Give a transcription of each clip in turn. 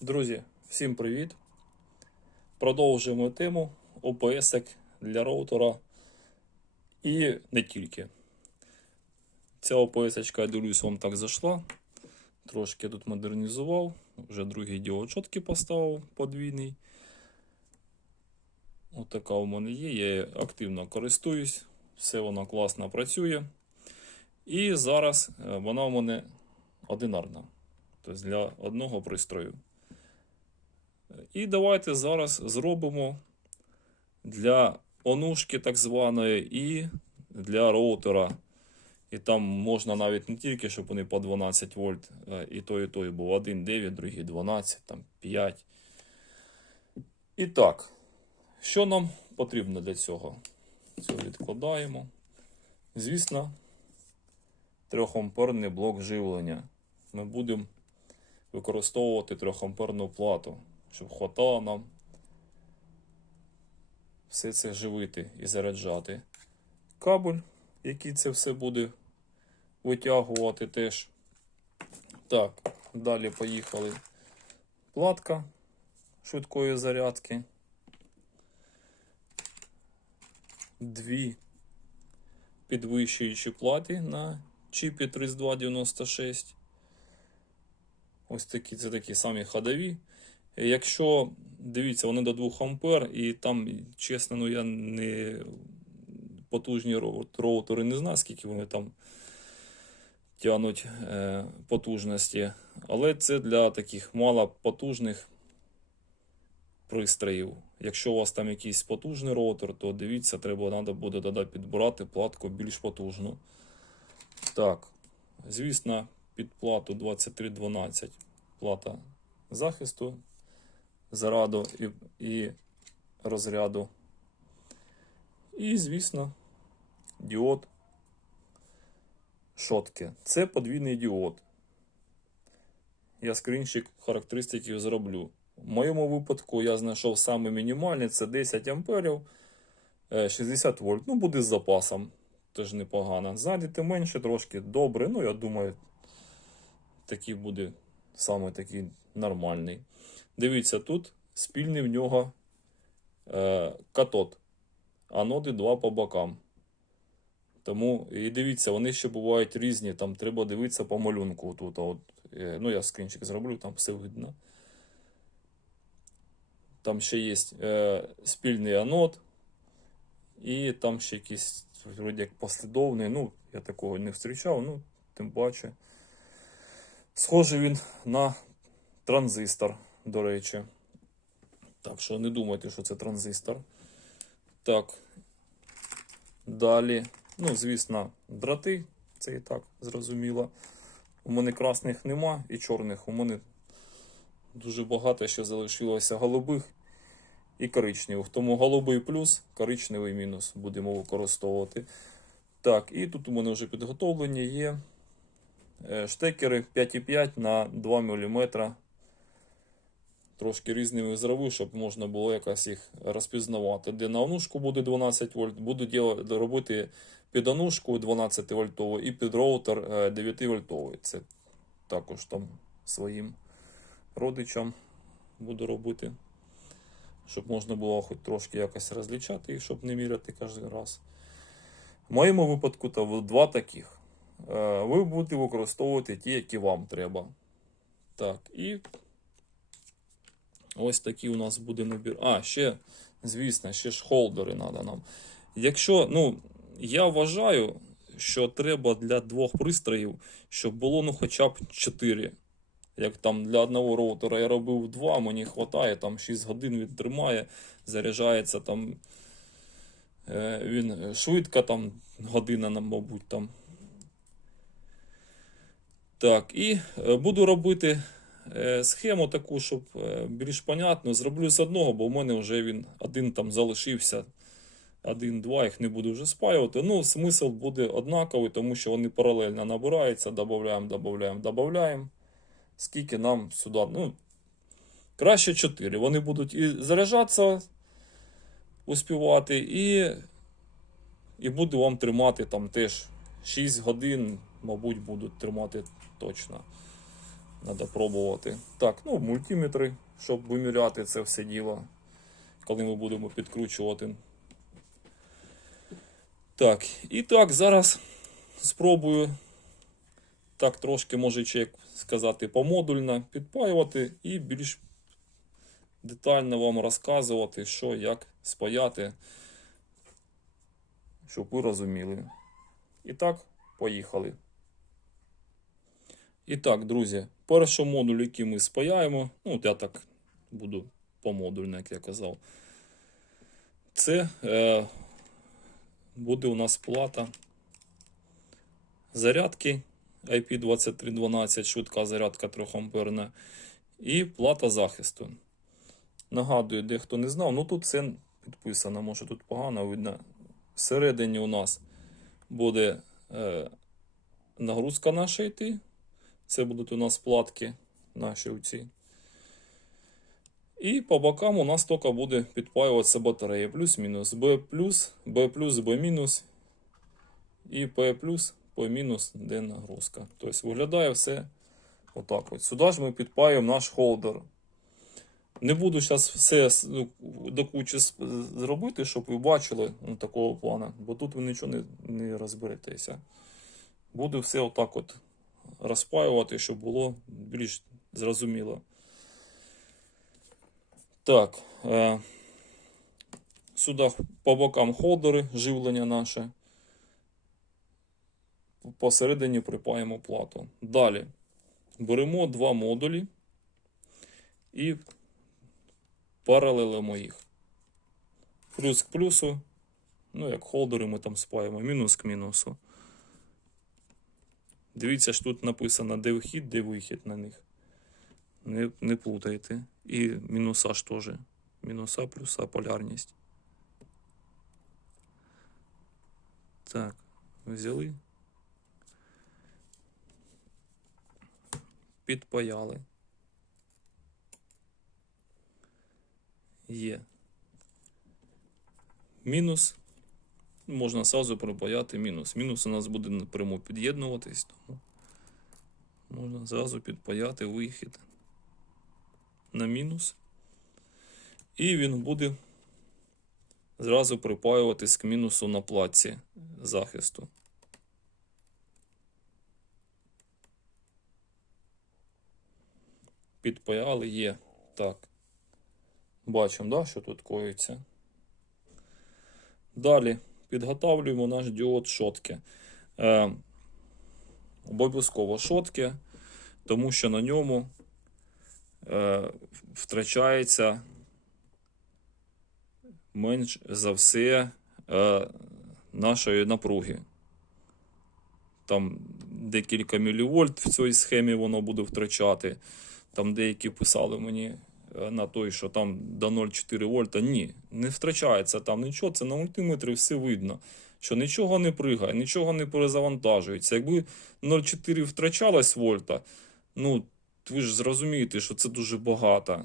Друзі, всім привіт! Продовжуємо тему ОПС для роутера і не тільки. Ця ОПС, я дивлюсь, вам так зайшла. Трошки тут модернізував, вже другий діод поставив подвійний. Отака у мене є. Я її активно користуюсь, все вона класно працює. І зараз е, вона у мене одинарна. Тобто для одного пристрою. І давайте зараз зробимо для онушки так званої і для роутера. І там можна навіть не тільки, щоб вони по 12 вольт, е, і той, і той був 1, 9, другий 12, там 5. І так, що нам потрібно для цього? Це відкладаємо. Звісно, 3-амперний блок живлення. Ми будемо використовувати 3-амперну плату, щоб хватало нам все це живити і заряджати. Кабель, який це все буде витягувати теж. Так, далі поїхали. Платка швидкої зарядки. Дві підвищуючі плати на чіпі 3296. Ось такі це такі самі ходові. Якщо дивіться, вони до 2 ампер, і там, чесно, ну я не потужні роутери не знаю, скільки вони там тягнуть е, потужності. Але це для таких малопотужних пристроїв. Якщо у вас там якийсь потужний роутер, то дивіться, треба треба буде тоді підбирати платку більш потужну. Так, звісно, під плату 2312 плата захисту, зараду і, і розряду. І, звісно, діод шотки. Це подвійний діод. Я скріншик характеристиків зроблю. В моєму випадку я знайшов саме мінімальний це 10 амперів 60 вольт. Ну, буде з запасом. Теж непогано. Ззаді менше трошки добре. Ну, я думаю, такий буде саме такий нормальний. Дивіться, тут спільний в нього е, катод. Аноди два по бокам. Тому, і дивіться, вони ще бувають різні. Там треба дивитися по малюнку. Тут, от, е, ну, я скрінчик зроблю, там все видно. Там ще є е, спільний анод. І там ще якийсь вроді як послідовний. Ну, я такого не зустрічав, ну, тим паче. Схожий він на транзистор, до речі. Так що не думайте, що це транзистор. Так. Далі. Ну, звісно, дроти. Це і так зрозуміло. У мене красних нема і чорних. У мене дуже багато ще залишилося голубих і коричневих. Тому голубий плюс, коричневий мінус будемо використовувати. Так, і тут у мене вже підготовлені є штекери 5,5 на 2 мм. Трошки різними зробив, щоб можна було якось їх розпізнавати. Де на онушку буде 12 вольт, буду робити під онушку 12 вольтову і під роутер 9 вольтовий. Це також там своїм родичам буду робити щоб можна було хоч трошки якось розлічати їх, щоб не міряти кожен раз. В моєму випадку то два таких. Е, ви будете використовувати ті, які вам треба. Так, і ось такий у нас буде набір. А, ще, звісно, ще ж холдери треба нам. Якщо, ну, я вважаю, що треба для двох пристроїв, щоб було ну, хоча б 4. Як там для одного роутера я робив два, мені вистачає, там 6 годин він тримає, заряджається там. Е, він швидко, там година, мабуть, там. Так, і е, буду робити е, схему таку, щоб більш понятно. Зроблю з одного, бо в мене вже він один там залишився. Один-два, їх не буду вже спаювати. Ну, смисл буде однаковий, тому що вони паралельно набираються, додаємо, додаємо, додаємо скільки нам сюди. Ну, краще 4. Вони будуть і заряджатися, успівати, і і буду вам тримати там теж 6 годин, мабуть, будуть тримати точно. Треба пробувати. Так, ну, мультиметри, щоб виміряти це все діло, коли ми будемо підкручувати. Так, і так, зараз спробую так трошки, може, чи як сказати, помодульно підпаювати і більш детально вам розказувати, що як спаяти, щоб ви розуміли. І так, поїхали. І так, друзі, перший модуль, який ми спаяємо, ну, я так буду помодульно, як я казав. Це е, буде у нас плата зарядки IP2312, швидка зарядка 3 амперна, і плата захисту. Нагадую, дехто не знав, ну тут це підписано, може тут погано видно. Всередині у нас буде е, нагрузка наша йти. Це будуть у нас платки наші оці. І по бокам у нас тільки буде підпаюватися батарея. Плюс-мінус. B+, B+, B-, і P+, P-, де нагрузка. Тобто виглядає все отак. от. Сюди ж ми підпаюємо наш холдер. Не буду зараз все ну, до кучі зробити, щоб ви бачили ну, такого плану, бо тут ви нічого не, не розберетеся. Буду все отак от розпаювати, щоб було більш зрозуміло. Так. Е, сюди по бокам холдери, живлення наше. Посередині припаємо плату. Далі беремо два модулі і паралелимо їх. Плюс к плюсу. Ну, як холдери ми там спаємо, мінус к мінусу. Дивіться, що тут написано, де вхід, де вихід на них. Не, не плутайте. І мінуса ж теж. Мінуса, плюса, полярність. Так, взяли. Підпаяли. Є. Мінус. Можна сразу припаяти мінус. Мінус у нас буде напряму під'єднуватись, тому можна зразу підпаяти вихід на мінус. І він буде зразу припаюватись к мінусу на платці захисту. Підпаяли є. Так. Бачимо, да, що тут коїться. Далі підготавлюємо наш діод шотки. Е, обов'язково шотки, тому що на ньому е, втрачається менш за все е, нашої напруги. Там декілька мілівольт в цій схемі воно буде втрачати. Там деякі писали мені на той, що там до 0,4 вольта. Ні, не втрачається там нічого. Це на мультиметрі все видно. Що нічого не пригає, нічого не перезавантажується. Якби 0,4 втрачалось вольта, ну ви ж зрозумієте, що це дуже багато.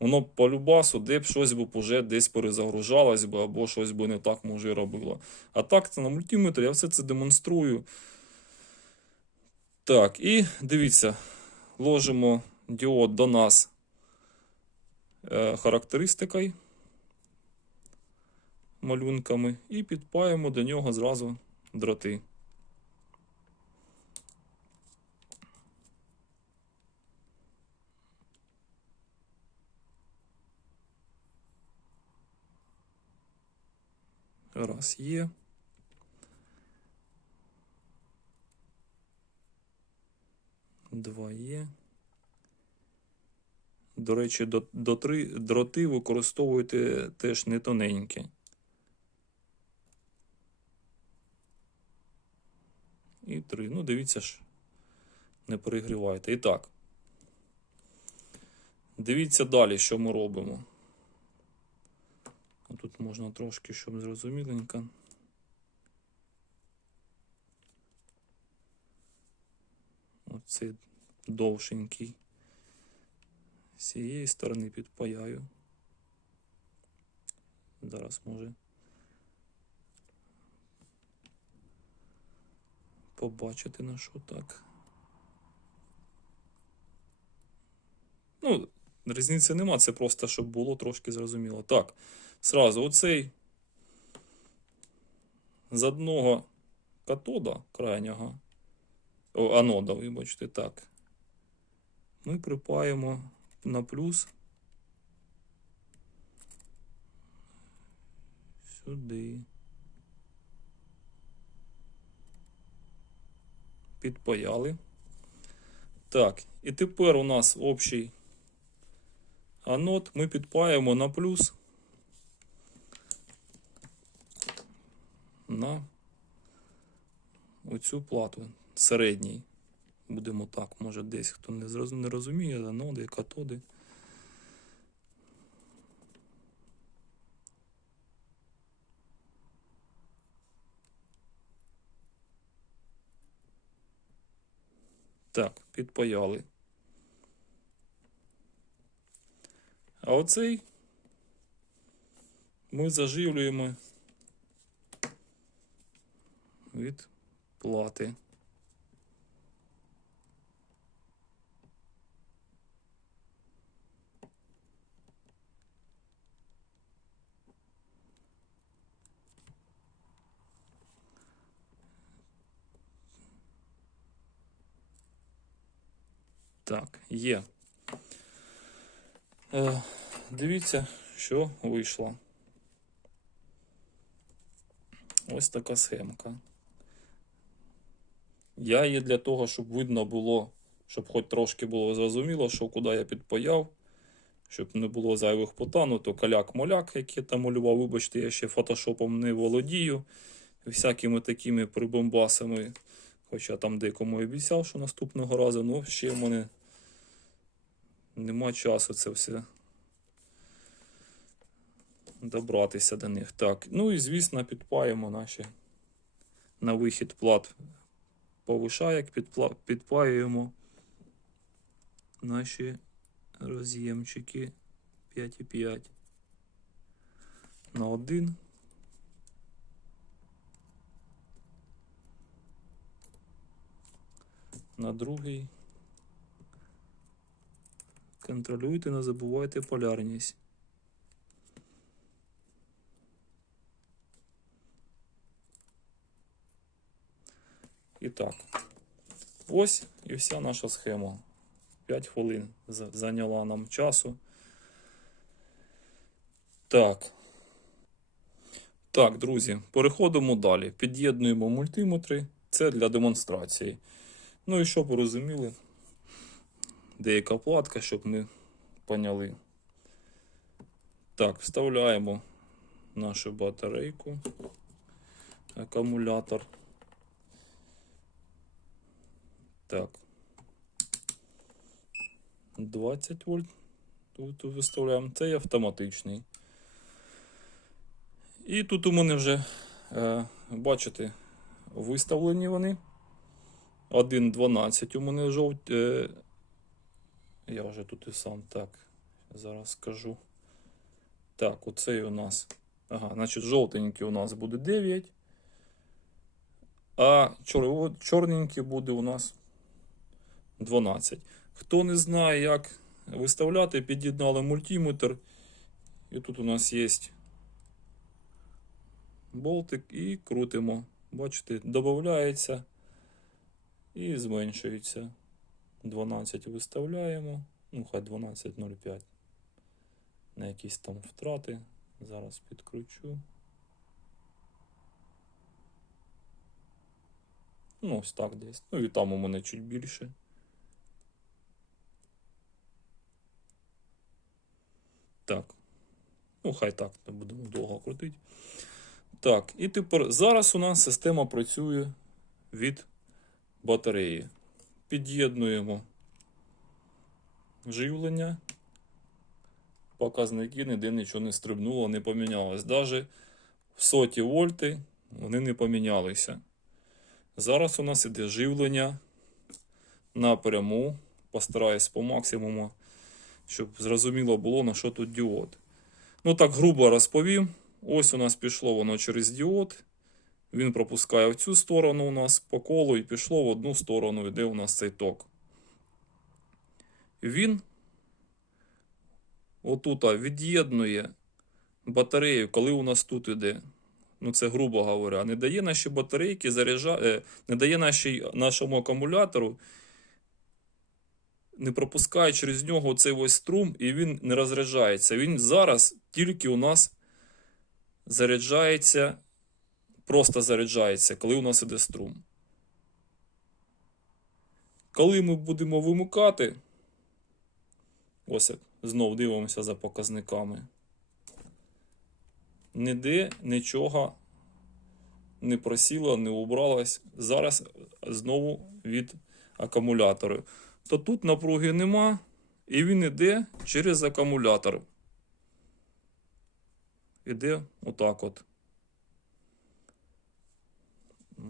Воно по любасу, де б щось би вже десь перезагружалось би, або щось би не так може робило. А так, це на мультиметрі, я все це демонструю. Так, і дивіться, ложимо діод до нас е, характеристикою, малюнками, і підпаємо до нього зразу дроти. Раз є. Два є. До речі, до, до три дроти використовуйте теж не тоненькі. І три. Ну, дивіться ж, не перегрівайте. І так. Дивіться далі, що ми робимо. Тут можна трошки, щоб зрозуміленько. Оцей довшенький. З цієї сторони підпаяю. Зараз може побачити на що так. Ну, Різниці нема, це просто, щоб було трошки зрозуміло. Так, сразу оцей з одного катода крайнього, о, анода, вибачте, так. Ми припаємо на плюс сюди. Підпаяли. Так, і тепер у нас общий анод ми підпаємо на плюс на оцю плату середній. Будемо так, може десь хто не, розуміє, аноди, катоди. Так, підпаяли. А оцей ми заживлюємо від плати. Так, є. Е, дивіться, що вийшло. Ось така схемка. Я її для того, щоб видно було, щоб хоч трошки було зрозуміло, що куди я підпаяв, щоб не було зайвих потану, то каляк-моляк, який там малював, вибачте, я ще фотошопом не володію. Всякими такими прибомбасами. Хоча там декому і обіцяв, що наступного разу, ну ще в мене нема часу це все добратися до них. Так, ну і звісно, підпаємо наші на вихід плат повишаєк, підпаюємо наші роз'ємчики 5,5 на 1. На другий. Контролюйте, не забувайте полярність. І так. Ось і вся наша схема. 5 хвилин зайняла нам часу. Так. Так, друзі, переходимо далі. Під'єднуємо мультиметри. Це для демонстрації. Ну і щоб ви розуміли, деяка платка, щоб ми поняли. Так, вставляємо нашу батарейку, акумулятор. Так. 20 вольт. Тут виставляємо. Це автоматичний. І тут у мене вже, е, бачите, виставлені вони. 1.12 у мене жовт. Е, я вже тут і сам так. Зараз скажу. Так, оцей у нас. Ага, значить, жовтенький у нас буде 9. А чор, чорненький буде у нас 12. Хто не знає, як виставляти, під'єднали мультиметр. І тут у нас є болтик і крутимо. Бачите, додається і зменшується. 12 виставляємо. Ну, хай 12.05. На якісь там втрати. Зараз підкручу. Ну, ось так десь. Ну і там у мене чуть більше. Так. Ну, хай так, не будемо довго крутити. Так, і тепер зараз у нас система працює від батареї. Під'єднуємо живлення. Показники ніде нічого не стрибнуло, не помінялось. Навіть в соті вольти вони не помінялися. Зараз у нас іде живлення напряму. Постараюсь по максимуму, щоб зрозуміло було, на що тут діод. Ну так, грубо розповім. Ось у нас пішло воно через діод. Він пропускає в цю сторону у нас по колу і пішло в одну сторону, іде у нас цей ток. Він отут від'єднує батарею, коли у нас тут іде. Ну, це грубо говоря, не дає наші батарейки заряджа... не дає нашій, нашому акумулятору, не пропускає через нього цей ось струм, і він не розряджається. Він зараз тільки у нас заряджається, просто заряджається, коли у нас іде струм. Коли ми будемо вимикати, ось як знов дивимося за показниками. Ніде нічого не просіло, не убралось. Зараз знову від акумулятора. То тут напруги нема, і він іде через акумулятор. Іде отак от.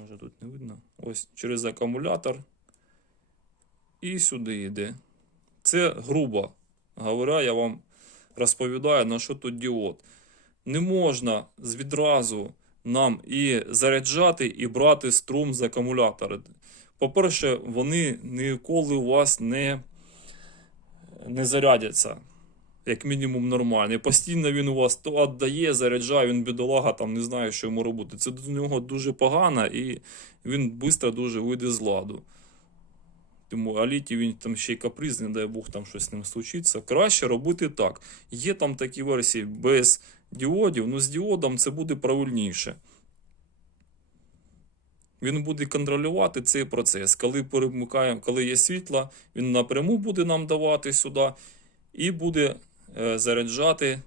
Може тут не видно. Ось через акумулятор. І сюди йде. Це грубо говоря, я вам розповідаю, на що тут діод. Не можна відразу нам і заряджати, і брати струм з акумулятора. По-перше, вони ніколи у вас не, не зарядяться, як мінімум нормально. І постійно він у вас то віддає, заряджає, він бідолага, там не знає, що йому робити. Це до нього дуже погано і він швидко дуже вийде з ладу. Тому Аліті він там ще й капризний, дай Бог там щось з ним случиться. Краще робити так. Є там такі версії без діодів, ну з діодом це буде правильніше. Він буде контролювати цей процес. Коли перемикаємо, коли є світло, він напряму буде нам давати сюди і буде заряджати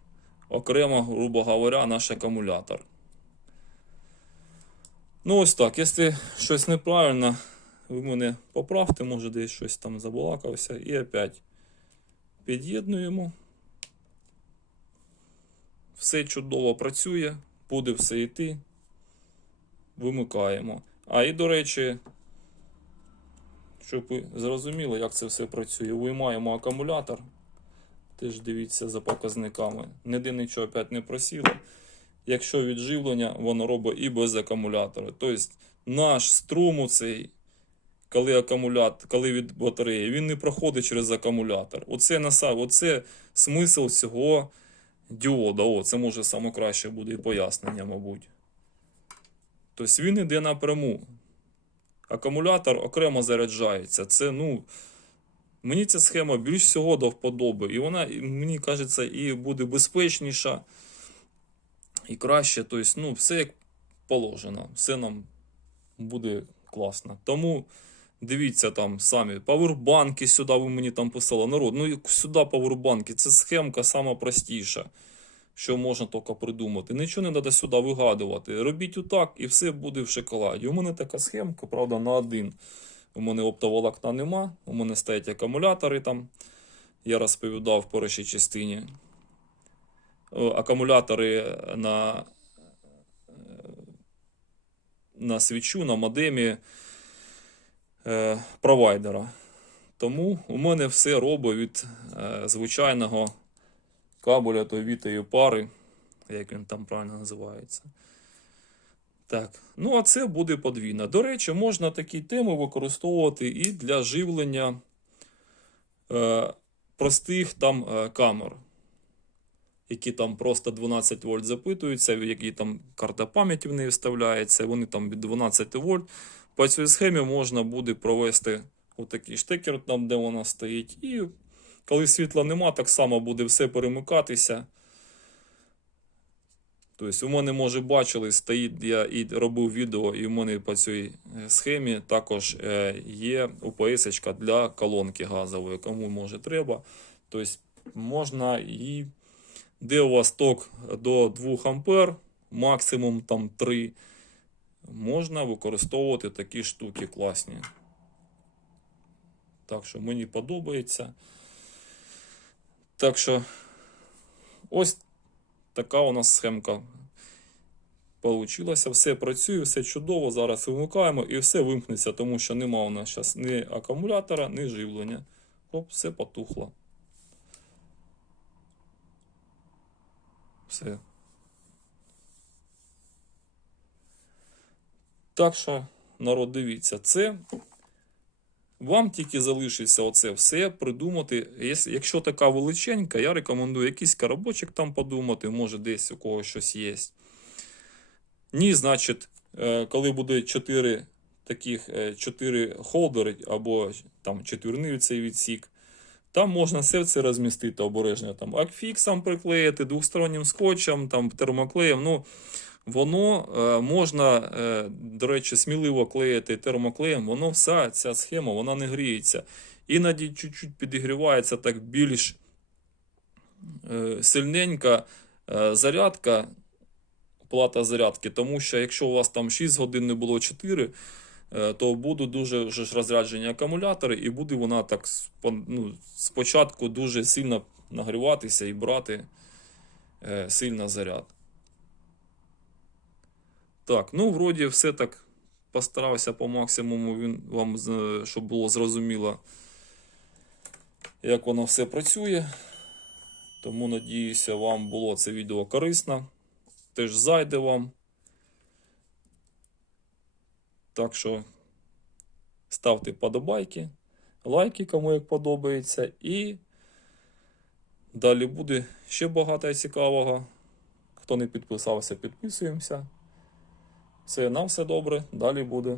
окремо, грубо говоря, наш акумулятор. Ну, ось так. Якщо щось неправильно, ви мене поправте, може десь щось там забалакався. І опять під'єднуємо. Все чудово працює, буде все йти. Вимикаємо. А і, до речі, щоб ви зрозуміли, як це все працює, виймаємо акумулятор. Теж дивіться за показниками. Ніде нічого опять не просіло. Якщо відживлення, воно робить і без акумулятора. Тобто наш струм цей, коли акумулятор, коли від батареї, він не проходить через акумулятор. Оце, оце смисл цього діода. О, це може саме краще буде і пояснення, мабуть. Тобто він йде напряму. Акумулятор окремо заряджається. Це, ну, мені ця схема більш всього до вподоби. І вона, мені кажеться, і буде безпечніша, і краще. Тобто, ну, все як положено. Все нам буде класно. Тому дивіться там самі. Павербанки сюди ви мені там писали. Народ, ну сюди павербанки. Це схемка сама простіша що можна тільки придумати. Нічого не треба сюди вигадувати. Робіть отак і все буде в шоколаді. У мене така схемка, правда, на один. У мене оптоволокна нема, у мене стоять акумулятори там. Я розповідав в першій частині. Е, Акумулятори на, е, на свічу, на модемі е, провайдера. Тому у мене все робить від е, звичайного кабеля то вітої пари, як він там правильно називається. Так, ну а це буде подвійна. До речі, можна такі теми використовувати і для живлення е, простих там е, камер, які там просто 12 вольт запитуються, які там карта пам'яті в неї вставляється, вони там від 12 вольт. По цій схемі можна буде провести отакий штекер, там, де вона стоїть, і коли світла нема, так само буде все перемикатися. Тобто, у мене, може, бачили, стоїть, я і робив відео, і в мене по цій е, схемі також е, є ОПС для колонки газової, кому може треба. Тобто, можна і де у вас ток до 2 ампер, максимум там 3, можна використовувати такі штуки класні. Так що мені подобається. Так що ось така у нас схемка получилася. Все працює, все чудово. Зараз вимикаємо і все вимкнеться, тому що нема у нас зараз ні акумулятора, ні живлення. Оп, все потухло. Все. Так що, народ, дивіться, це Вам тільки залишиться оце все придумати. Якщо така величенька, я рекомендую якийсь коробочок там подумати, може десь у когось щось є. Ні, значить, е, коли буде 4 таких 4 холдери або там четвірний цей відсік, там можна все це розмістити обережно. Там акфіксом приклеїти, двостороннім скотчем, там термоклеєм. Ну, воно е, можна, е, до речі, сміливо клеїти термоклеєм, воно вся ця схема вона не гріється. Іноді чуть-чуть підігрівається так більш е, сильненька зарядка, плата зарядки, тому що якщо у вас там 6 годин не було 4, е, то будуть дуже вже ж розряджені акумулятори, і буде вона так ну, спочатку дуже сильно нагріватися і брати сильно заряд. Так, ну, вроді, все так постарався по максимуму він вам, щоб було зрозуміло, як воно все працює. Тому надіюся, вам було це відео корисно. Теж зайде вам. Так що ставте подобайки, лайки, кому як подобається. І далі буде ще багато цікавого. Хто не підписався, підписуємося. Все, нам все добре, далі буде.